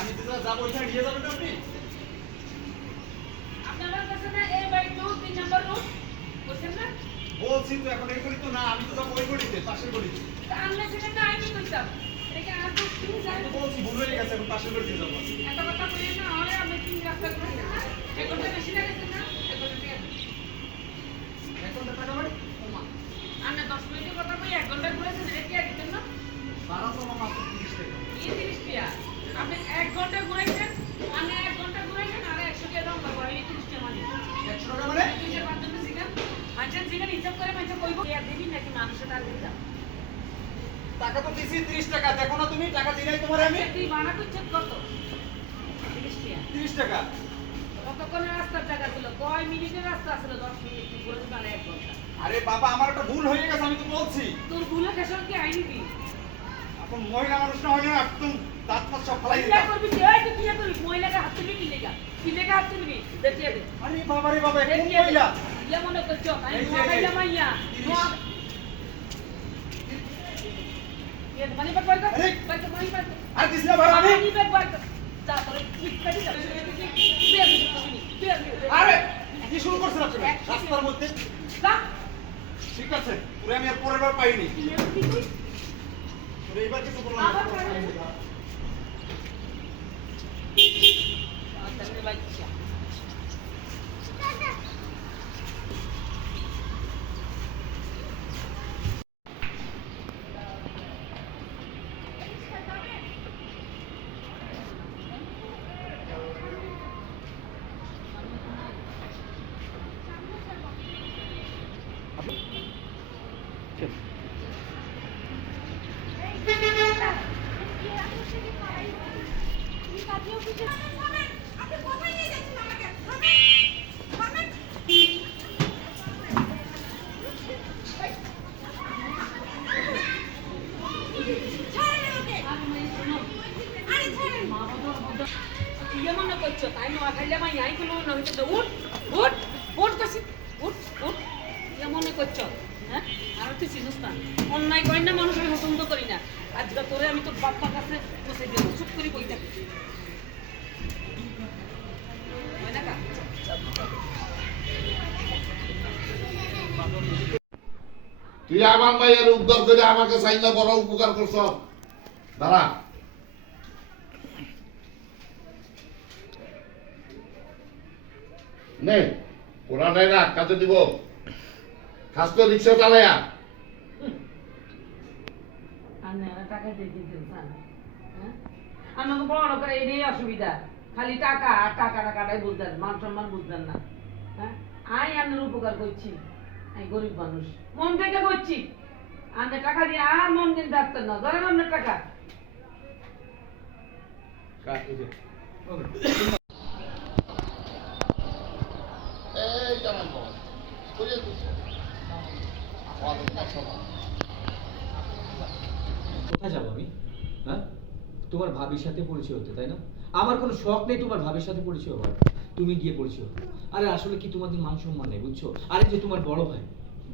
আমি তো যাব ওইখানে নিয়ে যাবেন আপনি আপনার কাছে না এই বাড়ি 2-3 নম্বর রুট বুঝছেন না বলছি তো এখন এই গলি তো না আমি তো যাব ওই গলিতে পাশের গলিতে আনলে সেটা না আমি কইতাম এটা আর তো কি আমি জানি তো বলছি ভুল হয়ে গেছে এখন পাশের গলিতে যাবো এত কথা কই না আরে আমি তিন রাস্তা করি না এখন তো বেশি লাগছে না এখন তো এখন টাকা মানে ওমা আন্না 10 মিনিটের কথা কই 1 ঘন্টা ঘুরেছেন এটা কি আর দিতেন না 1200 মাত্র 30 টাকা কি 30 টাকা আপনি 1 ঘন্টা ঘুরাইছেন আমি 1 ঘন্টা ঘুরাইছেন আর 100 টাকা দাম লাগবে এই 30 টাকা মানে 100 টাকা মানে দুই চার পাঁচ জন জিগান মানুষের জিগান হিসাব করে মানুষ কইব আর দিবি নাকি মানুষের টাকা দিবি টাকা তো দিছি 30 টাকা দেখো না তুমি টাকা দিলাই তোমার আমি তুই ভাড়া করছিস কত 30 টাকা 30 টাকা কতক্ষণের রাস্তার টাকা ছিল কয় মিনিটের রাস্তা ছিল 10 মিনিট তুই করে দিবি 1 ঘন্টা আরে বাবা আমার একটা ভুল হয়ে গেছে আমি তো বলছি তোর ভুলে কেসর কি আইনি দি এখন মহিলা মানুষ না হলে একদম দাঁত মাছ সব ফেলাই কি দিতাম করবি তুই এই তুই কি করবি মহিলাকে হাত তুলবি কি লেগা হাত তুলবি দেখিয়ে দে আরে বাবা রে বাবা কোন দেখিয়ে দে মহিলা ইয়া মনে করছ আমি এই যে, নোয়া গাইলা মাইয়া নোয়া এ মানে বাদ বাদ আরে! বাদ মানে বাদ আর দিস না ভাড়া আমি আমি বাদ বাদ তারপরে ঠিক করে যা আরে কি শুরু করছেন আপনি রাস্তার মধ্যে যা ঠিক আছে পুরো আমি আর পরের বার পাইনি কি তুই পুরো এবার কিছু বললাম আবার না পাইনি। তাহলে বাচ্চা ইয়ে মনে করছো তাই নোয়া খাইলে মাই আই কোনো মনে হইতে তো উঠ উঠ উঠ কইছি উঠ উঠ ইয়ে মনে করছো হ্যাঁ আর তুই চিনিস না অন্যায় করি না মানুষ আমি পছন্দ করি না আজকে তোরে আমি তো বাপ্পার কাছে বসে দেবো চুপ করে বই থাকি হয় না কা তুই আমার মায়ের উদ্ধার করে আমাকে চাইনা বড় উপকার করছ দাঁড়া নে ওরা নেই না কাজে দিব খাস তো রিক্সা চালায়া আর না টাকা দিয়ে দিতেন স্যার হ্যাঁ আমাকে বড় করে এই অসুবিধা খালি টাকা আর টাকাটাই বুঝতেন মান সম্মান বুঝতেন না হ্যাঁ আমি আপনার উপকার করছি আমি গরিব মানুষ মন থেকে করছি আপনি টাকা দিয়ে আর মন দিন থাকতেন না ধরেন আপনার টাকা এই জামাই বাবা বুঝে দিচ্ছ কোথায় যাবো আমি হ্যাঁ তোমার ভাবির সাথে পরিচয় হতে তাই না আমার কোনো শখ নেই তোমার ভাবির সাথে পরিচয় হওয়ার তুমি গিয়ে পরিচয় হতে আরে আসলে কি তোমাদের মান সম্মান নেই বুঝছো আরে যে তোমার বড় ভাই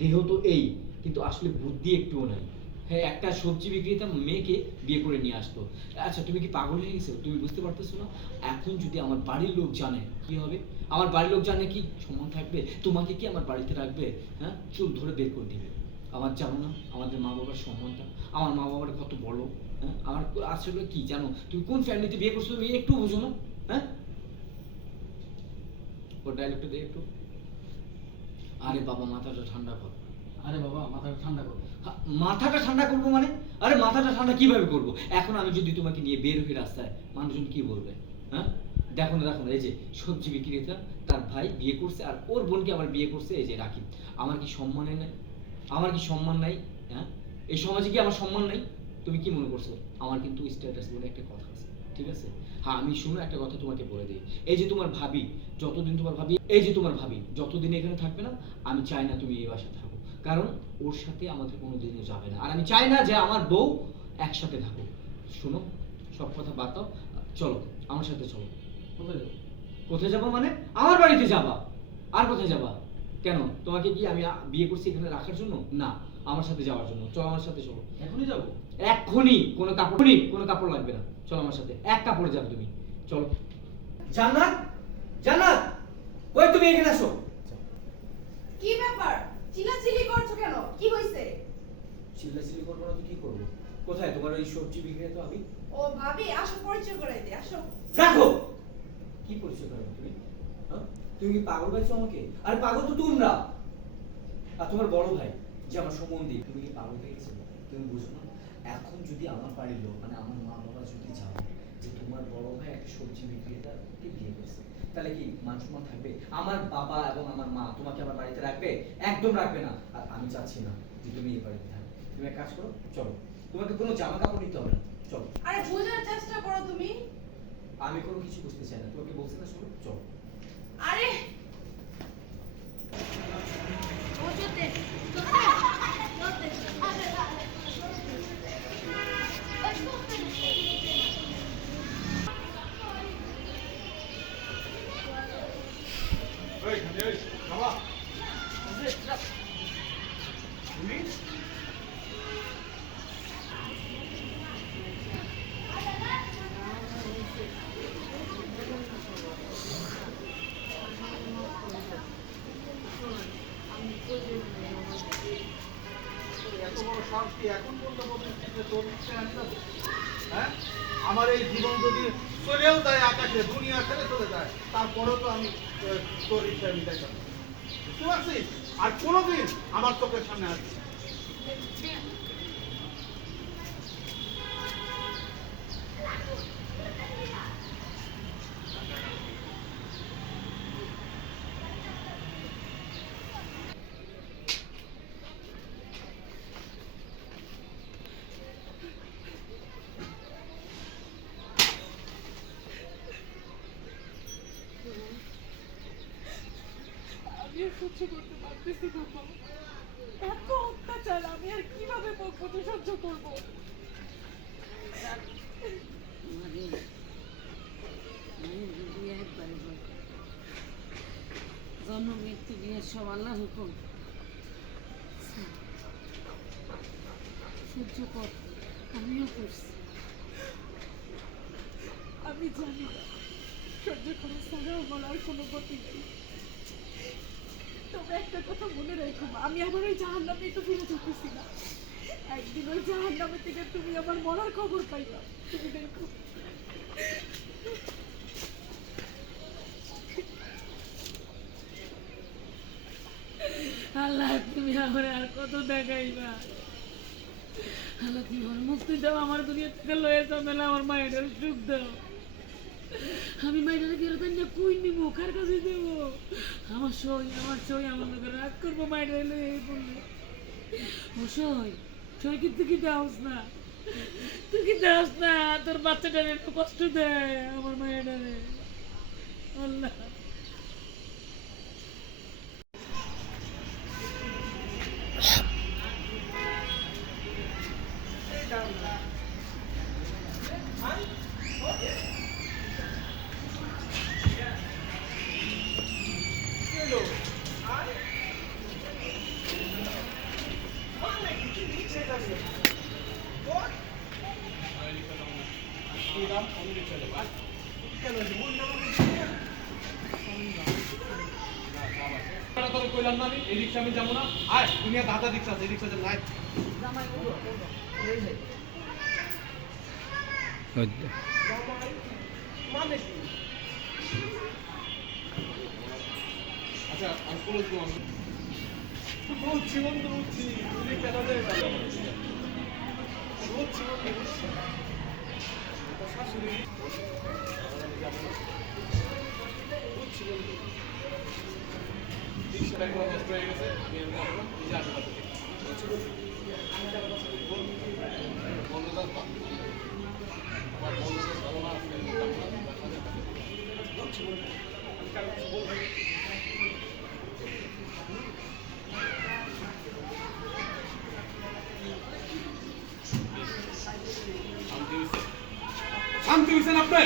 দেহ তো এই কিন্তু আসলে বুদ্ধি একটুও নাই হ্যাঁ একটা সবজি বিক্রেতা মেয়েকে বিয়ে করে নিয়ে আসতো আচ্ছা তুমি কি পাগল হয়ে গেছো তুমি বুঝতে পারতেছো না এখন যদি আমার বাড়ির লোক জানে কি হবে আমার বাড়ির লোক জানে কি সম্মান থাকবে তোমাকে কি আমার বাড়িতে রাখবে হ্যাঁ চুল ধরে বের করে দিবে আমার জানো না আমাদের মা বাবার সম্মানটা আমার মা বাবার কত বড় হ্যাঁ আমার আসলে কি জানো তুমি কোন ফ্যামিলিতে বিয়ে করছো তুমি একটু বুঝো না হ্যাঁ ওর ডায়লগটা দে একটু আরে বাবা মাথাটা ঠান্ডা কর আরে বাবা মাথাটা ঠান্ডা করো মাথাটা ঠান্ডা করবো মানে আরে মাথাটা ঠান্ডা কিভাবে করবো এখন আমি যদি তোমাকে নিয়ে বের হই রাস্তায় মানুষজন কি বলবে হ্যাঁ দেখো না এই যে সবজি বিক্রেতা তার ভাই বিয়ে করছে আর ওর বোনকে আবার বিয়ে করছে এই যে রাকিব আমার কি সম্মানে নাই আমার কি সম্মান নাই হ্যাঁ এই সমাজে কি আমার সম্মান নাই তুমি কি মনে করছো আমার কিন্তু স্ট্যাটাস বলে একটা কথা আছে ঠিক আছে হ্যাঁ আমি শুনো একটা কথা তোমাকে বলে দিই এই যে তোমার ভাবি যতদিন এখানে থাকবে না আমি চাই না তুমি এই বাসায় থাকো কারণ ওর সাথে আমাদের কোনো দিনও যাবে না আর আমি চাই না যে আমার বউ একসাথে থাকুক শোনো সব কথা বাদ দাও চলো আমার সাথে চলো কোথায় যাবো কোথায় যাবো মানে আমার বাড়িতে যাবা আর কোথায় যাবা কেন তোমাকে কি আমি বিয়ে করছি এখানে রাখার জন্য না আমার সাথে যাওয়ার জন্য চলো আমার সাথে চলো এখনই যাবো এক্ষুনি কোনো কাপড় লাগবে না, চলো আমার সাথে, এক কাপড়ে যাবে তুমি, চলো। জান্নাত, জান্নাত, ওই তুমি এখানে আসো। কি ব্যাপার চিল্লাচিল্লি করছো কেন কি হইছে? চিল্লাচিল্লি করবো না তো কি করবো? কোথায় তোমার ওই সবজি বিক্রেতা আমি? ও ভাবি আসো পরিচয় করাই দে আসো। রাখো, কি পরিচয় করো তুমি? হ্যাঁ, তুমি কি পাগল পাইছো আমাকে? আরে পাগল তো তোমরা, আর তোমার বড় ভাই যে আমার সম্বন্ধী। তুমি কি পাগল হয়ে গেছো? তুমি বুঝো না? এখন যদি আমার বাড়ির লোক মানে আমার মা বাবা যদি জানে যে তোমার বড় ভাই একটা সবজি বিক্রেতাকে বিয়ে করছে, তাহলে কি মান সম্মান থাকবে? আমার বাবা এবং আমার মা তোমাকে আমার বাড়িতে রাখবে? একদম রাখবে না। আর আমি চাচ্ছি না যে তুমি এই বাড়িতে থাকো। তুমি এক কাজ করো, চলো, তোমাকে কোনো জামা কাপড় নিতে হবে না, চলো। আরে বোঝার চেষ্টা করো তুমি। আমি কোনো কিছু বুঝতে চাই না, তোমাকে বলছি না, শোনো, চলো। আরে এই বাবা তুমি এত বড় শান্তি এখন বলতে বলতেছি যে তোর ইচ্ছে আমি যাবো? হ্যাঁ, আমার এই জীবন যদি চলেও যায় আকাশে, দুনিয়া ছেড়ে চলে যায়, তারপরেও তো আমি তোর ইচ্ছা মিটাই যাবো, বুঝতে পারছিস? আর কোনোদিন আমার চোখের সামনে আসবি না। আমি আর সহ্য করতে পারতেছি না বাবা। এত অত্যাচার আমি আর কিভাবে বকবতে সহ্য করবো? জন্ম মৃত্যু বিয়ে সব আল্লাহ হুকুম, সহ্য কর, আমিও করছি। আমি জানি না সহ্য করে ছাড়া আমার আর কোনো গতি নেই। তবে একটা কথা মনে রেখো মা, আমি আবার ওই জাহান্নামে তো ফিরে যেতেছি না। একদিন ওই জাহান্নামে থেকে তুমি আমার মরার খবর পাইবা, তুমি দেখো। আল্লাহ তুমি আমার আর কত দেখাইবা? আল্লাহ তুমি আমার মুক্তি দাও, আমার দুনিয়া থেকে লয়ে যাও, না আমার মায়ের সুখ দাও। আমি মায়ের ফেরত না কই নিব, কার কাছে দেবো? আমার সই আমার লোকের রাগ করবো মায়ের লয়ে বললে। ও সই কিন্তু কি দাওস না, তুই কি দাস না? তোর বাচ্চাটারে একটু কষ্ট দেয় আমার মায়েরারে। আল্লাহ কইলাম না আমি এই রিক্সা আমি যাবো না। আয় দুনিয়া দাদা রিক্সা আছে, রিক্সা যাবো। আয় মানে কি? আচ্ছা আমি বলছি বন্ধু, বুঝছি তুমি কেন যাবে? বুঝছি বন্ধু, বুঝছি। শাশুড়ি বুঝছি বন্ধু, রিক্সাটা একবার নষ্ট হয়ে গেছে, আমি আর যাবো না, নিজে আশেপাশে দেখি। বুঝছি বন্ধু, আমি যাবো না। বন্ধুটা আমার বন্ধুদের ভালো না আসলে বুঝছি বন্ধু, আমি কারো কিছু বলবো না। শান্তি হয়েছেন আপনি?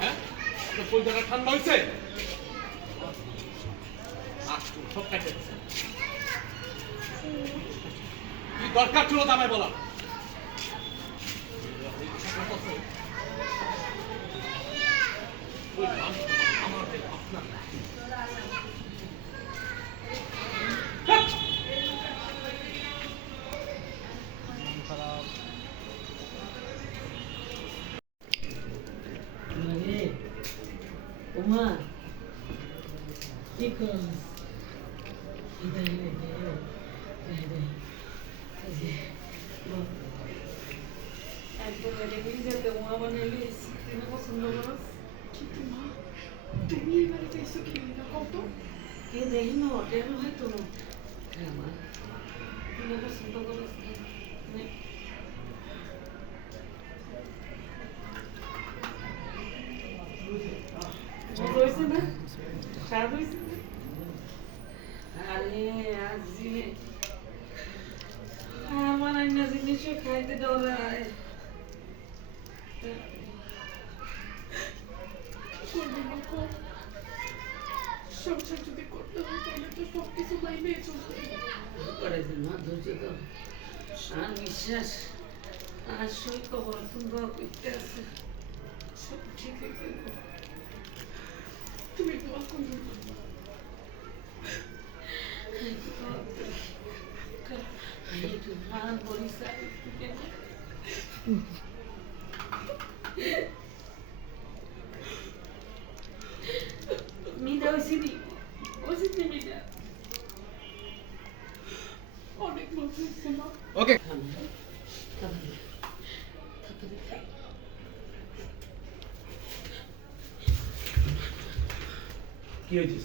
হ্যাঁ, আপনার পরিবারটা ঠান্ডা হয়েছে? সব কেটে দিচ্ছে। কি দরকার ছিল দামে বলা? ওমা কি করস একদম এটা কি যেতে ওমা বানাইলি তুই পছন্দ করস কিন্তু মা তুমি এই বাড়িতে এসে খেলি না কত কে দেখি না হোটেল হয়তো না হ্যাঁ মা তুই পছন্দ করস না মজা হয়েছে না স্বাদ হয়েছে না আরে আজি আমার আইনা জিনিসও খাইতে ডরায় করবো মা কর সংসার যদি করতে হয় তাহলে তো সব কিছু মাইনে চলতে করে দিন মা ধৈর্য ধর আর বিশ্বাস আর সই খবর তুমি করতে আছে সব ঠিক হয়ে যাবে তুমি দোয়া করো একটু মান বলিস মিনা হয়েছিলি হয়েছিলি মিনা অনেক মজা হচ্ছে মা ওকে কি হয়েছে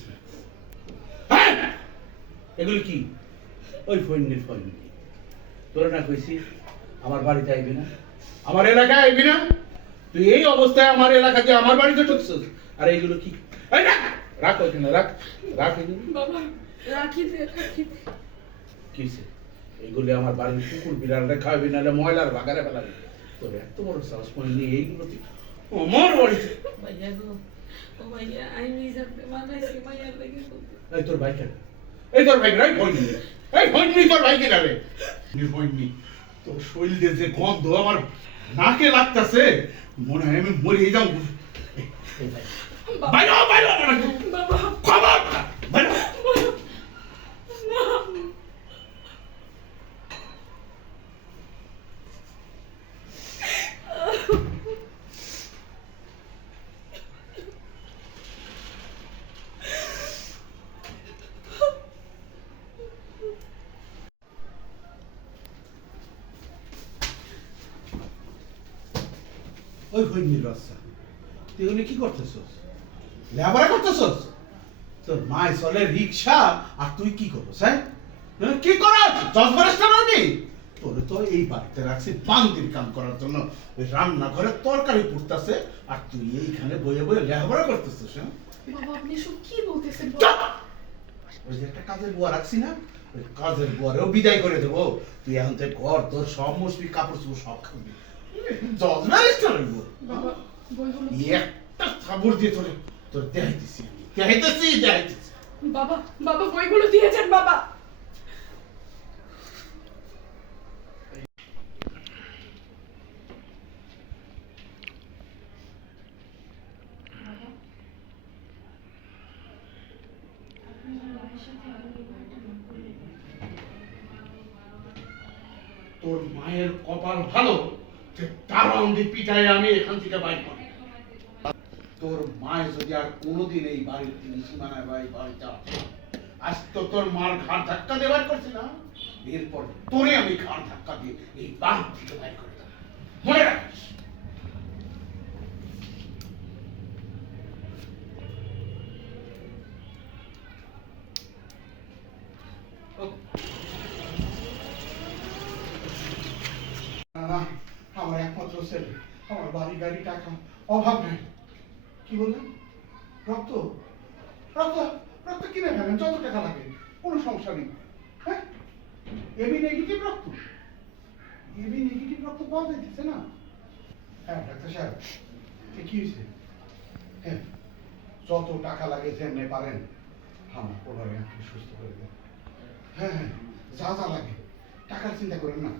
এগুলো কি ওই ফৈন্যের ফৈন্য তোরা না কইছি আমার বাড়িতে আইবি না আমার এলাকায় আইবি না তুই এই অবস্থায় আমার এলাকাতে আমার বাড়িতে ঢুকছিস আর এইগুলো কি এই রাখ রাখ ওখানে রাখ রাখ এগুলো বাবা রাখি দে কি হইছে? এইগুলো আমার বাড়ির কুকুর বিড়ালটা খাওয়াবি নাহলে ময়লার বাগারে ফেলাবি তোর এত বড় সাহস নিয়ে এইগুলো তুই আমার বাড়িতে ভাইয়া গো ও ভাইয়া আই নিজে বানাইছি মাইয়ার লাগে বলতে এই তোর বাইক এই তোর বাইক রাই ফৈন্যি এই ফৈন্যি তোর বাইকে যাবে ফৈন্যি তোর শরীর দিয়ে যে গন্ধ আমার নাকে লাগতাছে মনে হয় আমি মরে যাও বাইরে বাইরে বাবা খবর বাইরে ওই ফৈন্যির বাচ্চা তুই ওগুলো কি করতেছস লেবারা করতেছস তোর মায় চলে রিক্সা আর তুই কি করবস হ্যাঁ কি করস জজবারেস্টা নাকি তোর তো এই বাড়িতে রাখছি বান্দির কাম করার জন্য ওই রান্না ঘরে তরকারি পুড়তাছে আর তুই এইখানে বয়ে বয়ে লেখাপড়া করতেছিস হ্যাঁ বাবা আপনি সব কি বলতেছেন চুপ! ওই যে একটা কাজের বুয়া রাখছি না ওই কাজের বুয়ারেও বিদায় করে দেবো তুই এখন থেকে ঘর তোর সব মুসবি কাপড় চোপড় সব খাবি জজবারেস্টা রইব বাবা বইগুলো একটা থাবড় দিয়ে তোরে তোর দেখাইতেছি দেখাইতেছি বাবা বাবা বইগুলো দিয়েছেন বাবা তোর মায়ের কপাল ভালো যে তার অন্দি পিঠায় আমি এখান থেকে বাইর করি তোর মায় যদি আর কোনোদিন এই বাড়ির সীমানায় বা এই বাড়িতে আসে আজ তো তোর মার ঘাড় ধাক্কা দেবার করছি না এরপর তোরে আমি ঘাড় ধাক্কা দিয়ে এই বাড়ি থেকে বাইর করে দেবো মনে রাখিস না আমার একমাত্র ছেলে আমার বাড়ি গাড়ি টাকা অভাব নেই কি বললেন রক্ত রক্ত রক্ত কিনে ফেলেন যত টাকা লাগে কোনো সমস্যা নেই হ্যাঁ এবি নেগেটিভ রক্ত এবি নেগেটিভ রক্ত পাওয়া যাইতেছে না হ্যাঁ ডাক্তার সাহেব কি হয়েছে হ্যাঁ যত টাকা লাগে যেমনি পারেন আমার পোলারে আপনি সুস্থ করে দেন হ্যাঁ হ্যাঁ যা যা লাগে টাকার চিন্তা করেন না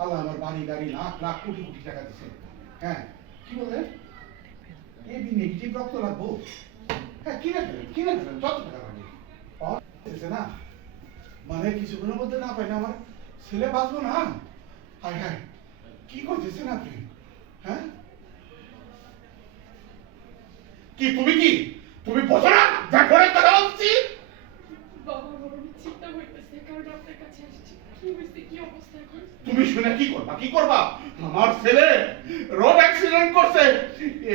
আল্লাহ আমার বাড়ি গাড়ি লাখ লাখ কোটি কোটি টাকা দিচ্ছে হ্যাঁ কি বলেন এবি নেগেটিভ রক্ত লাগবো হ্যাঁ কিনে ফেলেন যত টাকা লাগে পাওয়া যাচ্ছে না মানে কিছুক্ষণের মধ্যে না পাই না আমার ছেলে বাঁচবো না হায় হায় কি করতেছেন আপনি হ্যাঁ কি তুমি কি তুমি বোঝো না যা করে তারা উচিত? বাবা বড় চিন্তা হইতেছে কারণ আপনার কাছে আসছি কি হয়েছে কি অবস্থা এখন তুমি শুনে কি করবা কি করবা? আমার ছেলে রোড অ্যাক্সিডেন্ট করছে,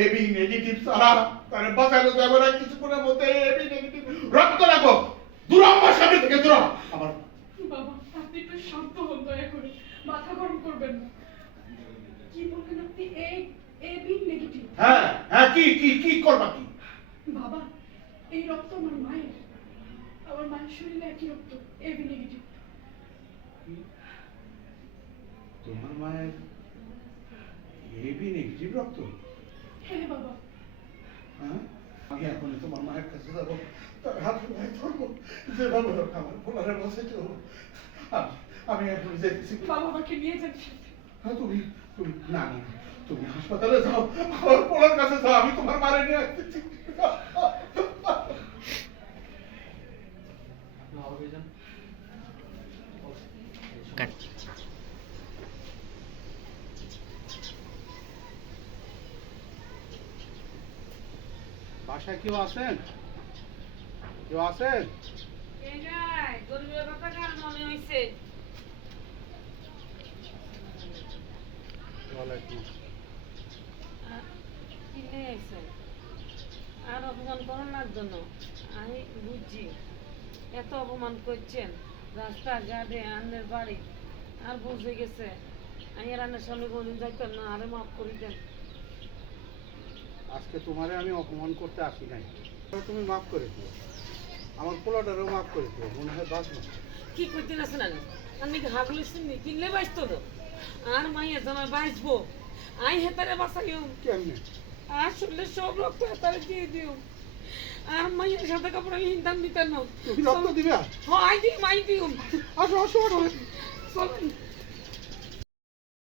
এবি নেগেটিভ সারা তারে বাঁচানো যাবে না কিছুক্ষণের মধ্যে এবি নেগেটিভ রক্ত লাগো। দূর আমার সামনে থেকে দূর হ। আমার বাবা আপনি একটু শান্ত হন দয়া করে মাথা গরম করবেন না কি বলবেন আপনি এ বি নেগেটিভ হ্যাঁ হ্যাঁ কি কি কি করবা কি? বাবা এই রক্ত আমার মায়ের শরীরে একই রক্ত এ বি নেগেটিভ তোমার মায়ের এবি নেগেটিভ রক্ত? হ্যাঁ বাবা হ্যাঁ, আমি এখনই তোমার মায়ের কাছে যাবো, তার হাত ধরে ধরবো, যেভাবে হোক আমার পোলারে বসাইতে হবো। আমি এখন যেতেছি। বাবা আমাকে নিয়ে যান সাথে। হ্যাঁ, তুমি তুমি না না তুমি হাসপাতালে যাও, আমার পোলার কাছে যাও, আমি তোমার মারে নিয়ে আসতেছি। বাসায় কেউ আছেন? কেউ আছেন? এই নাই, গরিবের কথা কার মনে হইছে? ওয়ালাইকুম। কি নিয়ে আইছেন? আর অপমান করার না জন্য আমি বুঝছি এত অপমান করছেন রাস্তাঘাটে আন্নের বাড়ি আর বুঝে গেছে আমি রান্নার সামনে কোনদিন যাইতাম না, আরে মাফ করে দেন। আজকে তোমারে আমি অপমান করতে আসি নাই, তুমি মাফ করে দিও, আমার পোলাটারও মাফ করে দিও, মনে হয় বাঁচবো। কি করতে আছেন আমি হাগলে শুনি কিনলে বাঁচতো তো আর মাইয়া জামাই বাঁচবো আই হেতারে বাঁচাইও কেমনে? আসলে সব রক্ত হেতারে দিয়ে দিও আর মাইয়ের সাথে কাপড় আমি হিন্দাম দিতাম না। তুমি রক্ত দিবে? হ্যাঁ আই দিম আসো আসো আসো। চলেন।